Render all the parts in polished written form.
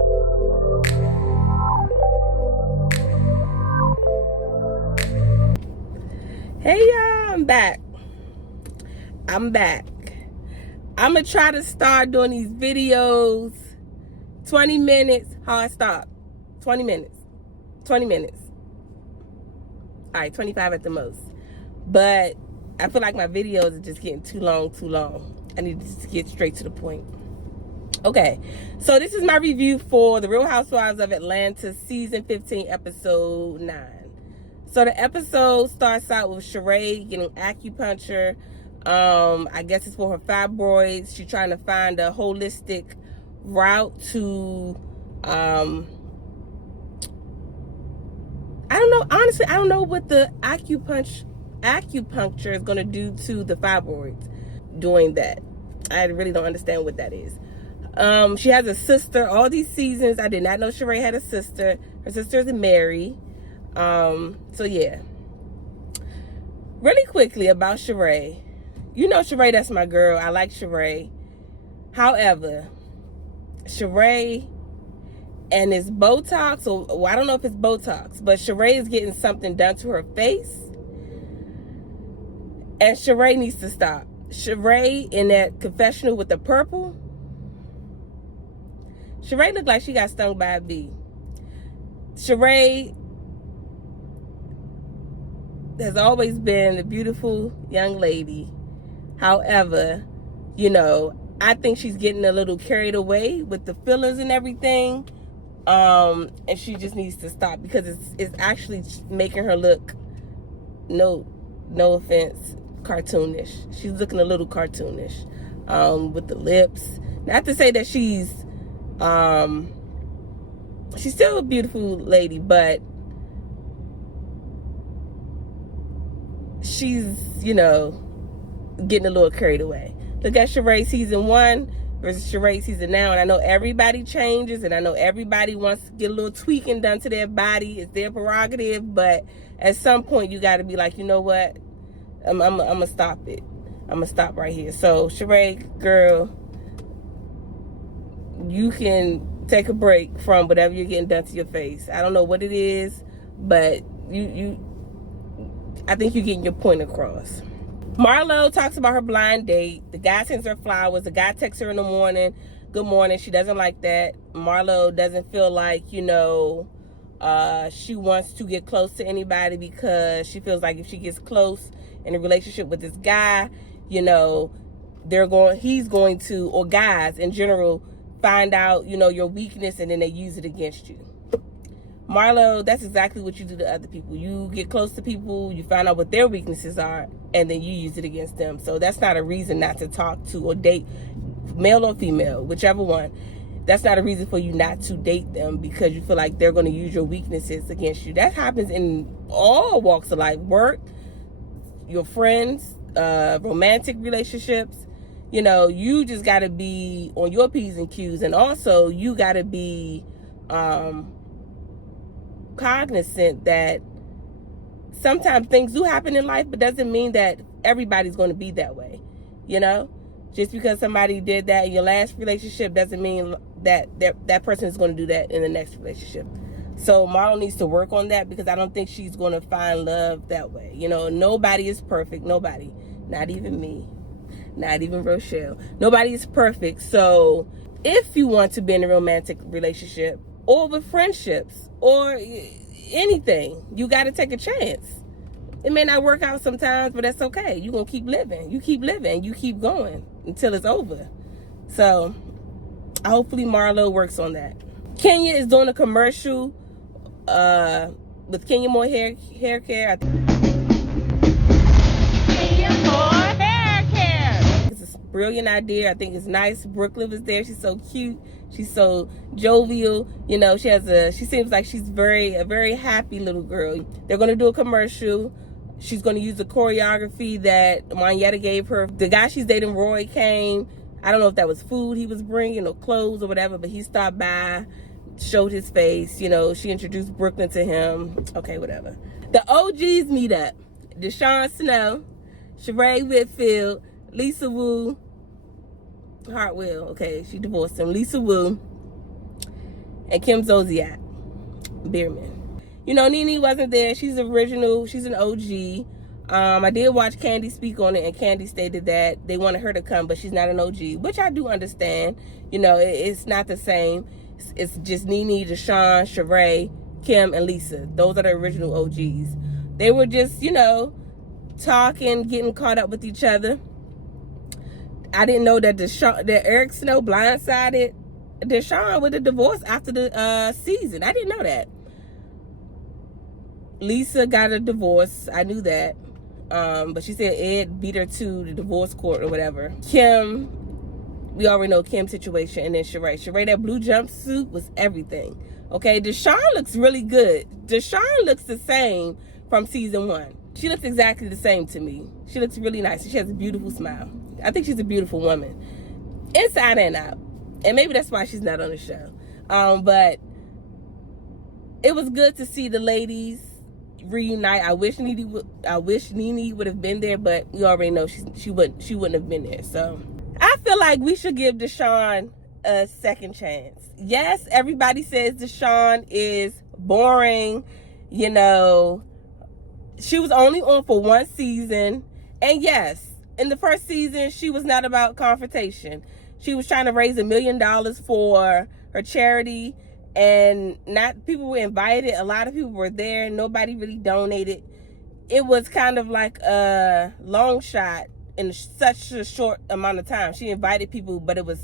Hey y'all, I'm back. I'm gonna try to start doing these videos 20 minutes, hard stop. 20 minutes. All right, 25 at the most. But I feel like my videos are just getting too long. I need to just get straight to the point. Okay, so this is my review for The Real Housewives of Atlanta season 15 episode 9. So the episode starts out with Sheree getting acupuncture. I guess it's for her fibroids. She's trying to find a holistic route to, I don't know. Honestly, I don't know what the acupuncture is going to do to the fibroids doing that. I really don't understand what that is. She has a sister. All these seasons, I did not know Sheree had a sister. Her sister is Mary. So yeah. Really quickly about Sheree. You know Sheree, that's my girl. I like Sheree. However, Sheree and it's Botox, or I don't know if it's Botox, but Sheree is getting something done to her face. And Sheree needs to stop. Sheree in that confessional with the purple, Sheree looked like she got stung by a bee. Sheree has always been a beautiful young lady. However, you know, I think she's getting a little carried away with the fillers and everything. And she just needs to stop because it's actually making her look, no offense, cartoonish. She's looking a little cartoonish with the lips. Not to say that she's still a beautiful lady, but she's, you know, getting a little carried away. Look at Sheree season 1 versus Sheree season now, and I know everybody changes, and I know everybody wants to get a little tweaking done to their body. It's their prerogative, but at some point you got to be like, you know what? I'm gonna stop it. I'm gonna stop right here. So Sheree, girl, you can take a break from whatever you're getting done to your face. I don't know what it is, but I think you're getting your point across. Marlo talks about her blind date. The guy sends her flowers. The guy texts her in the morning, good morning. She doesn't like that. Marlo doesn't feel like, you know, she wants to get close to anybody because she feels like if she gets close in a relationship with this guy, you know, he's going to, or guys in general, find out, you know, your weakness and then they use it against you. Marlo, that's exactly what you do to other people. You get close to people, you find out what their weaknesses are, and then you use it against them. So that's not a reason not to talk to or date, male or female, whichever one. That's not a reason for you not to date them because you feel like they're going to use your weaknesses against you. That happens in all walks of life. Work, your friends, romantic relationships. You know, you just got to be on your P's and Q's. And also, you got to be cognizant that sometimes things do happen in life, but doesn't mean that everybody's going to be that way. You know, just because somebody did that in your last relationship doesn't mean that that person is going to do that in the next relationship. So Marlo needs to work on that because I don't think she's going to find love that way. You know, nobody is perfect. Nobody, not even me, not even Rochelle. Nobody is perfect. So if you want to be in a romantic relationship or with friendships or anything, you got to take a chance. It may not work out sometimes, but that's okay. You're going to keep living. You keep living. You keep going until it's over. So hopefully Marlo works on that. Kenya is doing a commercial with Kenya Moore hair care. Kenya Moore hair care. It's a brilliant idea. I think it's nice. Brooklyn was there. She's so cute. She's so jovial. You know, she seems like she's a very happy little girl. They're going to do a commercial. She's going to use the choreography that Monietta gave her. The guy she's dating, Roy, came. I don't know if that was food he was bringing or clothes or whatever, but he stopped by, showed his face. You know, she introduced Brooklyn to him. Okay, whatever. The OGs meet up. Deshaun Snow, Sheree Whitfield, Lisa Wu, Hartwell. Okay, she divorced him. Lisa Wu. and Kim Zolciak Bierman. You know, Nene wasn't there. She's original. She's an OG. I did watch Candy speak on it, and Candy stated that they wanted her to come, but she's not an OG, which I do understand. You know, it's not the same. It's just Nene, Deshawn, Sheree, Kim, and Lisa. Those are the original OGs. They were just, you know, talking, getting caught up with each other. I didn't know that that Eric Snow blindsided Deshawn with a divorce after the season. I didn't know that. Lisa got a divorce. I knew that. But she said Ed beat her to the divorce court or whatever. Kim, we already know Kim's situation. And then Sheree, that blue jumpsuit was everything. Okay, Deshawn looks really good. Deshawn looks the same from season 1. She looks exactly the same to me. She looks really nice. She has a beautiful smile. I think she's a beautiful woman, inside and out. And maybe that's why she's not on the show. But it was good to see the ladies reunite. I wish Nene would have been there, but we already know she wouldn't have been there. So I feel like we should give Deshawn a second chance. Yes, everybody says Deshawn is boring. You know, she was only on for 1 season, and yes, in the first season she was not about confrontation. She was trying to raise $1 million for her charity, and not people were invited. A lot of people were there. Nobody really donated. It was kind of like a long shot in such a short amount of time. She invited people, but it was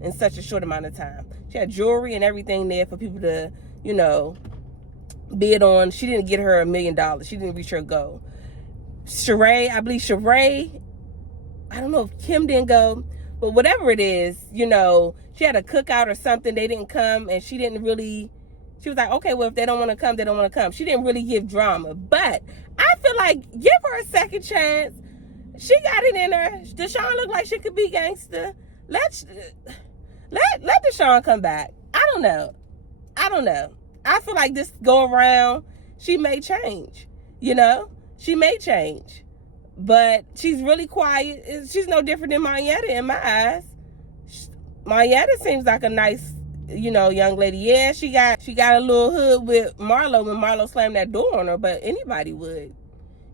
in such a short amount of time. She had jewelry and everything there for people to, you know, bid on. She didn't get her $1 million. She didn't reach her goal. Sheree, I believe Sheree, I don't know if Kim didn't go, but whatever it is, you know, she had a cookout or something. They didn't come, and she didn't really, she was like, okay, well, if they don't want to come, they don't want to come. She didn't really give drama, but I feel like give her a second chance. She got it in her. Deshawn looked like she could be gangster. Let Deshawn come back. I don't know. I feel like this go around, she may change. You know, she may change, but she's really quiet. She's no different than Marietta in my eyes. Marietta seems like a nice, you know, young lady. Yeah, she got a little hood with Marlo when Marlo slammed that door on her, but anybody would.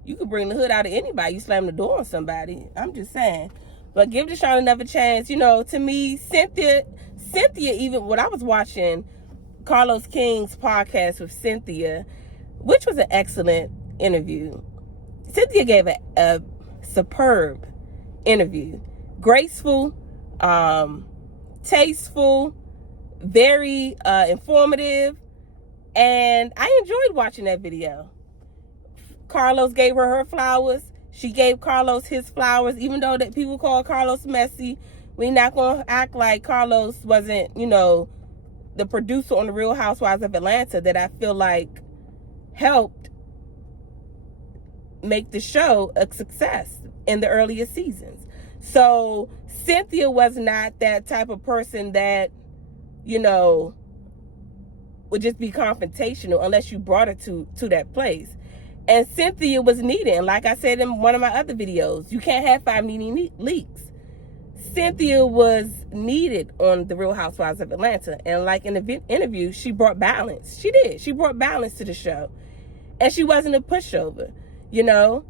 You could bring the hood out of anybody. You slam the door on somebody. I'm just saying. But give Deshawn another chance. You know, to me, Cynthia, even when I was watching Carlos King's podcast with Cynthia, which was an excellent interview. Cynthia gave a superb interview. Graceful, tasteful, very informative, and I enjoyed watching that video. Carlos gave her flowers. She gave Carlos his flowers, even though that people call Carlos messy. We're not going to act like Carlos wasn't, you know, the producer on the Real Housewives of Atlanta that I feel like helped make the show a success in the earlier seasons. So Cynthia was not that type of person that, you know, would just be confrontational unless you brought her to that place. And Cynthia was needed. And like I said in one of my other videos, you can't have 5 Nene leaks. Cynthia was needed on the Real Housewives of Atlanta. And like in the interview, she brought balance. She did. She brought balance to the show. And she wasn't a pushover, you know.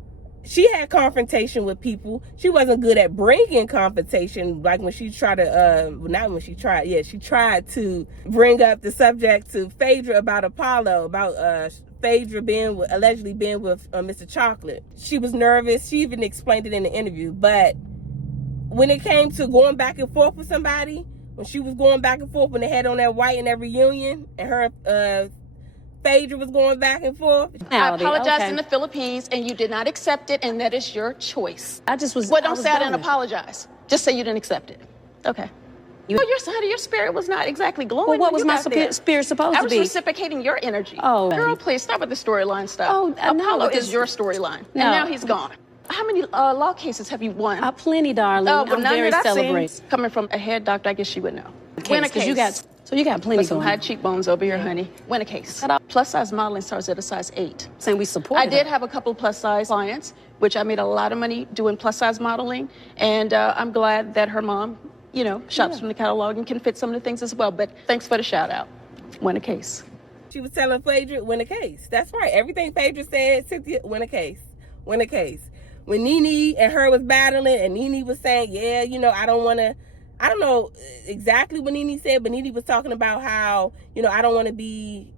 She had confrontation with people. She wasn't good at bringing confrontation, like when she tried to, she tried to bring up the subject to Phaedra about Apollo, about Phaedra allegedly being with Mr. Chocolate. She was nervous. She even explained it in the interview. But when it came to going back and forth with somebody, when she was going back and forth, when they had on that white in that reunion, and her Phaedra was going back and forth. I apologized in the Philippines, and you did not accept it, and that is your choice. Well, don't say I didn't apologize. Just say you didn't accept it. Okay. Well, your side of your spirit was not exactly glowing. Well, what was my spirit supposed to be? I was reciprocating your energy. Oh. Girl, please stop with the storyline stuff. Oh, Apollo is your storyline. No. And now he's gone. How many law cases have you won? Plenty, darling. Well, I'm very celebrated. Coming from a head doctor, I guess you would know. Win a case. You got plenty With some going. high cheekbones over here, honey. Win a case. Plus size modeling starts at a size 8. Saying we support I did have a couple plus size clients, which I made a lot of money doing plus size modeling. And I'm glad that her mom, you know, shops from the catalog and can fit some of the things as well. But thanks for the shout out. Win a case. She was telling Phaedra, win a case. That's right. Everything Phaedra said, Cynthia, win a case. Win a case. When Nene and her was battling, and Nene was saying, yeah, you know, I don't know exactly what Nene said, but Nene was talking about how, you know, I don't want to be,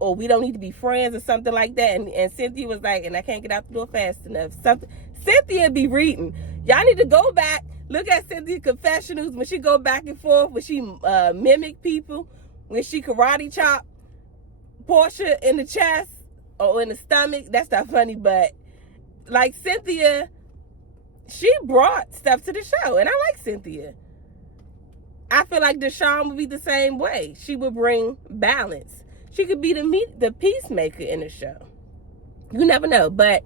or we don't need to be friends or something like that. And Cynthia was like, and I can't get out the door fast enough. Something. Cynthia be reading. Y'all need to go back, look at Cynthia's confessionals when she go back and forth, when she mimic people, when she karate chop Portia in the chest or in the stomach. That's not funny, but like Cynthia, she brought stuff to the show, and I like Cynthia. I feel like Deshawn would be the same way. She would bring balance. She could be the peacemaker in the show. You never know, but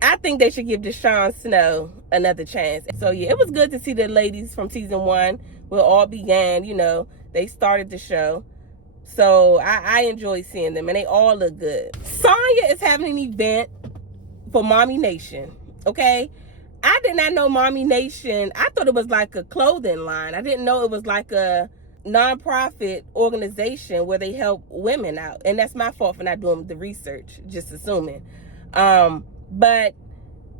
I think they should give Deshawn Snow another chance. So yeah, it was good to see the ladies from season 1. We all began, you know, they started the show. So I enjoy seeing them, and they all look good. Sonya is having an event for Mommy Nation, okay? I did not know Mommy Nation. I thought it was like a clothing line. I didn't know it was like a nonprofit organization where they help women out. And that's my fault for not doing the research, just assuming. But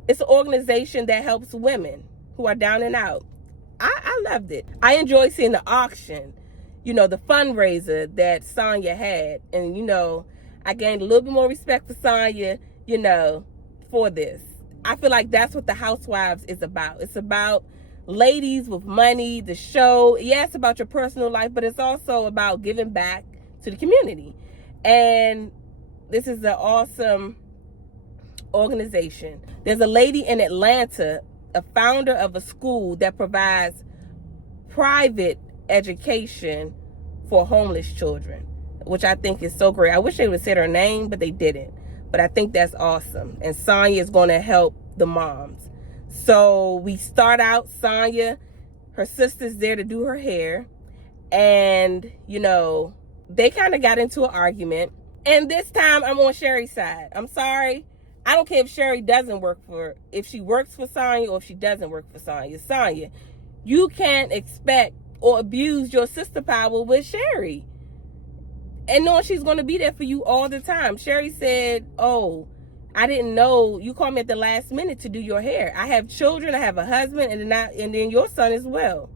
it's an organization that helps women who are down and out. I loved it. I enjoyed seeing the auction, you know, the fundraiser that Sonya had. And, you know, I gained a little bit more respect for Sonya, you know, for this. I feel like that's what the Housewives is about. It's about ladies with money, the show. Yeah, it's about your personal life, but it's also about giving back to the community. And this is an awesome organization. There's a lady in Atlanta, a founder of a school that provides private education for homeless children, which I think is so great. I wish they would have said her name, but they didn't. But I think that's awesome. And Sonya is going to help the moms. So we start out, Sonya, her sister's there to do her hair. And, you know, they kind of got into an argument. And this time I'm on Sherry's side. I'm sorry. I don't care if Sherry doesn't work for, if she works for Sonya or if she doesn't work for Sonya. Sonya, you can't expect or abuse your sister power with Sherry. And knowing she's going to be there for you all the time. Sherry said, oh, I didn't know you called me at the last minute to do your hair. I have children, I have a husband, and then your son as well.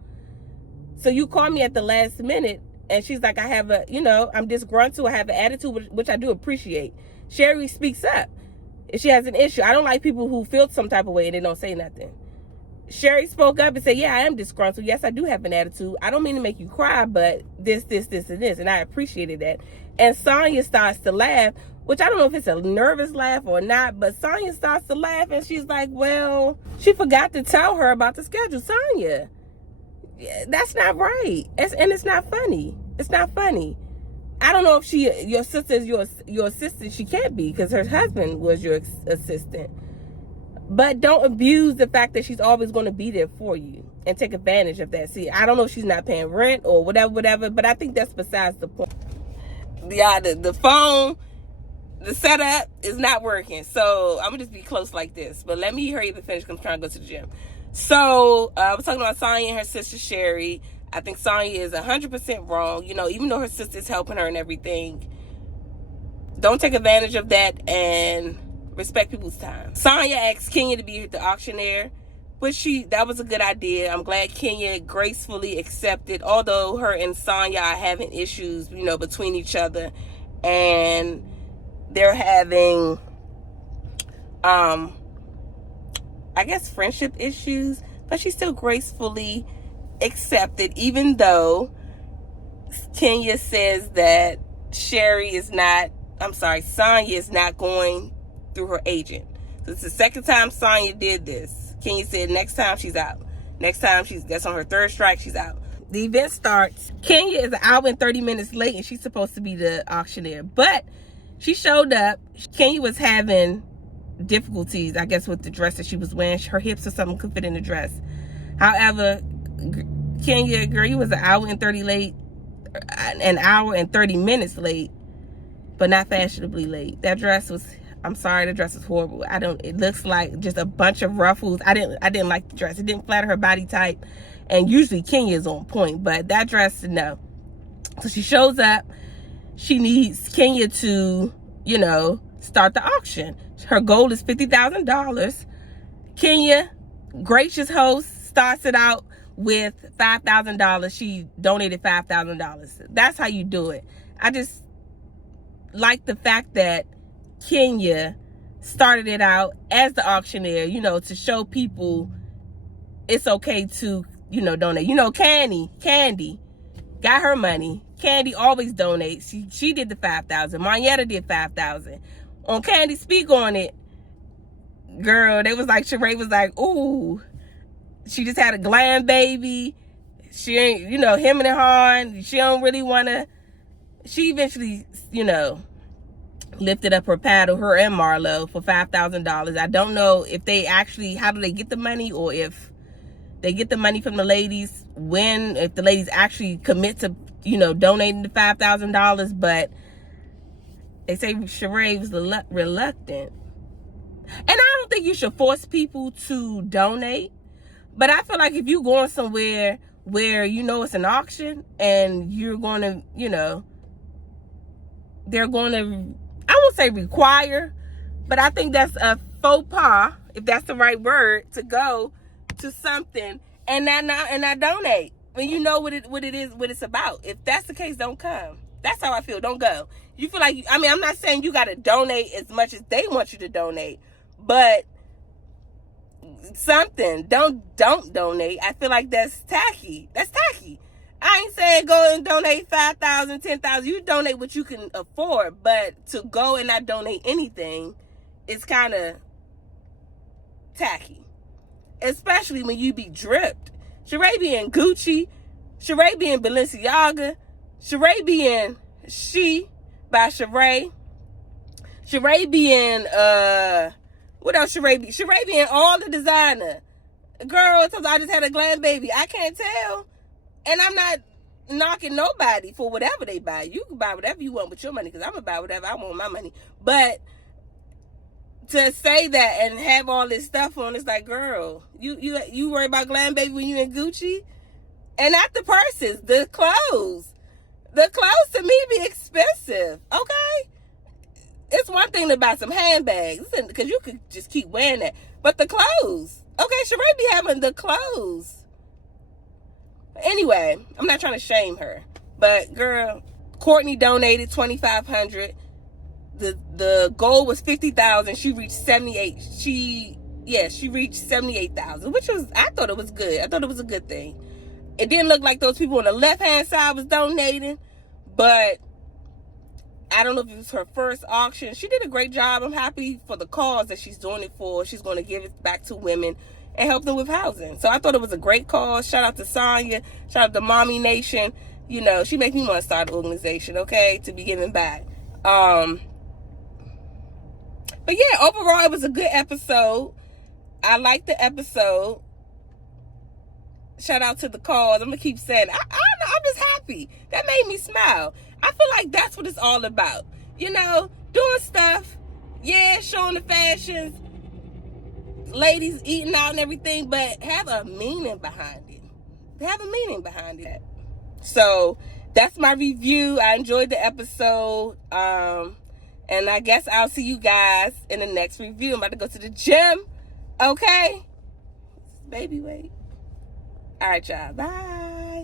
So you called me at the last minute, and she's like, I have a, you know, I'm disgruntled, I have an attitude, which I do appreciate. Sherry speaks up. If she has an issue, I don't like people who feel some type of way and they don't say nothing. Sherry spoke up and said, yeah, I am disgruntled. Yes, I do have an attitude. I don't mean to make you cry, but this, and this. And I appreciated that. And Sonya starts to laugh, which I don't know if it's a nervous laugh or not, but Sonya starts to laugh and she's like, well, she forgot to tell her about the schedule. Sonya, that's not right. And it's not funny. It's not funny. I don't know if your sister is your assistant. She can't be because her husband was your assistant. But don't abuse the fact that she's always going to be there for you and take advantage of that. See, I don't know if she's not paying rent or whatever, but I think that's besides the point. Yeah, the phone, the setup is not working. So I'm going to just be close like this. But let me hurry up and finish because I'm trying to go to the gym. So we're talking about Sonya and her sister Sherry. I think Sonya is 100% wrong. You know, even though her sister's helping her and everything, don't take advantage of that and respect people's time. Sonya asked Kenya to be the auctioneer, which that was a good idea. I'm glad Kenya gracefully accepted, although her and Sonya are having issues, you know, between each other, and they're having, I guess, friendship issues, but she still gracefully accepted, even though Kenya says that Sonya is not going through her agent. So it's the second time Sonya did this. Kenya said next time she's out. Next time that's on her third strike, she's out. The event starts. Kenya is an hour and 30 minutes late and she's supposed to be the auctioneer. But she showed up. Kenya was having difficulties, I guess, with the dress that she was wearing. Her hips or something could fit in the dress. However, Kenya, girl, you was an hour and 30 minutes late, but not fashionably late. That dress was, I'm sorry, the dress is horrible. It looks like just a bunch of ruffles. I didn't like the dress. It didn't flatter her body type. And usually Kenya is on point, but that dress, no. So she shows up. She needs Kenya to, start the auction. Her goal is $50,000. Kenya, gracious host, starts it out with $5,000. She donated $5,000. That's how you do it. I just like the fact that Kenya started it out as the auctioneer, to show people it's okay to, donate. Candy got her money. Candy always donates. She did the $5,000. Marietta did $5,000. On Candy Speak on It, girl, they was like, Sheree was like, ooh, she just had a glam baby. She ain't, him and her, she don't really want to. She eventually, lifted up her paddle, her and Marlo, for $5,000. I don't know if they actually, how do they get the money, or if they get the money from the ladies, if the ladies actually commit to, donating the $5,000, but they say Sheree was reluctant. And I don't think you should force people to donate, but I feel like if you're going somewhere where it's an auction and you're going to, they're going to, I won't say require, but I think that's a faux pas, if that's the right word, to go to something and not donate when you know what it's about. If that's the case, don't come. That's how I feel. Don't go. You feel like, I'm not saying you got to donate as much as they want you to donate, but something, don't donate. I feel like that's tacky. I ain't saying go and donate 5,000, 10,000. You donate what you can afford, but to go and not donate anything is kind of tacky, especially when you be dripped. Sheree be in Gucci, Sheree be in Balenciaga, Sheree be in She by Sheree. Sheree be in what else? Sheree be in all the designer. Girl, sometimes I just had a glam baby. I can't tell. And I'm not knocking nobody for whatever they buy. You can buy whatever you want with your money, because I'm going to buy whatever I want with my money. But to say that and have all this stuff on, it's like, girl, you worry about glam baby when you in Gucci? And not the purses, the clothes. The clothes to me be expensive, okay? It's one thing to buy some handbags, because you could just keep wearing that. But the clothes, okay, Sheree be having the clothes. Anyway, I'm not trying to shame her, but girl, Courtney donated $2,500. The goal was $50,000. She reached 78. She reached 78,000, which was, I thought it was good. I thought it was a good thing. It didn't look like those people on the left-hand side was donating, but I don't know if it was her first auction. She did a great job. I'm happy for the cause that she's doing it for. She's going to give it back to women and help them with housing. So I thought it was a great cause. Shout out to Sonya. Shout out to Mommy Nation. She makes me want to start an organization, okay, to be giving back. But yeah, overall, it was a good episode. I liked the episode. Shout out to the cause. I'm going to keep saying it. I don't know. I'm just happy. That made me smile. I feel like that's what it's all about. Doing stuff. Yeah, showing the fashions. Ladies eating out and everything, but have a meaning behind it. So that's my review. I enjoyed the episode. And I guess I'll see you guys in the next review. I'm about to go to the gym. Okay? Baby, wait. All right, y'all. Bye.